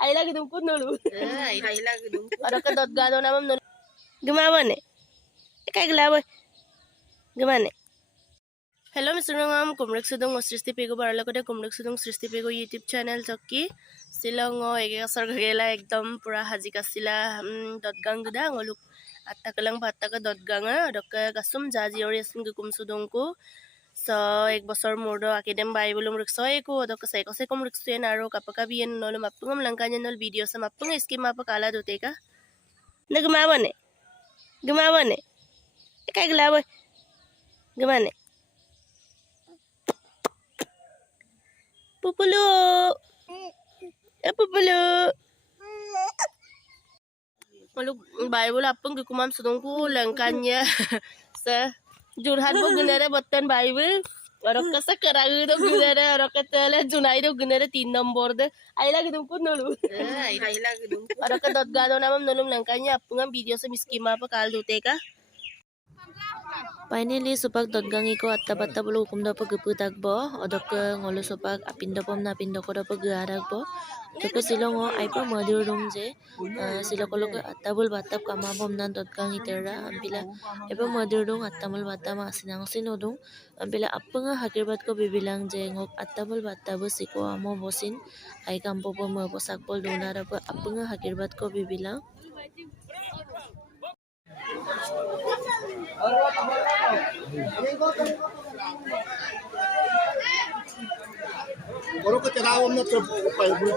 Ay lagi dungkut nulu. Ay lagi dungkut. Orang ke dot gado namam nulu. Gimana nih? Kayak gelawe. Gimana? Hello misunangam kumrek sudong sristi pego barala kode kumrek sudong sristi pego YouTube channel chokki silongo ege asar gela ekdom pura haji kasila dot gang guda ngoluk atta kalang batta ka dot ganga dok kasum jaji oriasin gukum sudong ko so ek bosor murdo akidem bai bulum rikso eko dok sai ko se kum rikso en aro kapaka bien nol mapungam langkanya nol video sa mapunga skim mapa kala dote ka nagmawa ne kayak gelawe gimana Pupulu. Pupulu. Kalau Bible apeng ke kumam sudongku langkanya sa jurhan bo gunara botan Bible orang kasa keragu do gunara orang kata junai do gunara 3 nombor de ay lagi dungkut nulu Ay lagi dungkut. orang ke dot gado namam nulum langkanya apeng video sa miskima pa kaldo teka Finally, supak dotgangi ko at tabat bulu hukum dapat geputak bo, odok ke ngolu supak apindo pom na pindo ko dapat gearak bo, odok ke silongo ay pa madir rum je, silo ko ke atabul batap kama pom na dotgangi tera, ampila ay pa madir rum atamul batam asinang sinodung, ampila apa nga hakirbat ko bibilang je ngok atabul batabo siko amo bosin, ay kampo pom bosak pol dona dapat apa nga hakirbat ko bibilang. Orang kecelakaan na terpakai bro.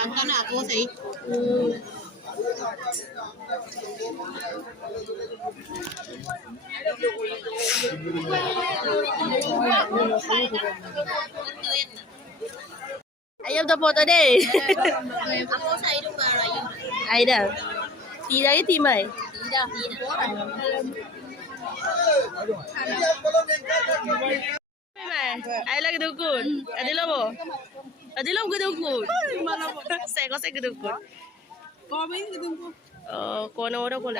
Angkan ako sih. Ayam to foto deh. Ako sa idong barayo. Aida. Tidak ya timai. Tidak. Ay lagi dukun. Adilo mo. Adilo mo dukun. Seko gedukun. Komen gedungku. Oh, kono ora kola.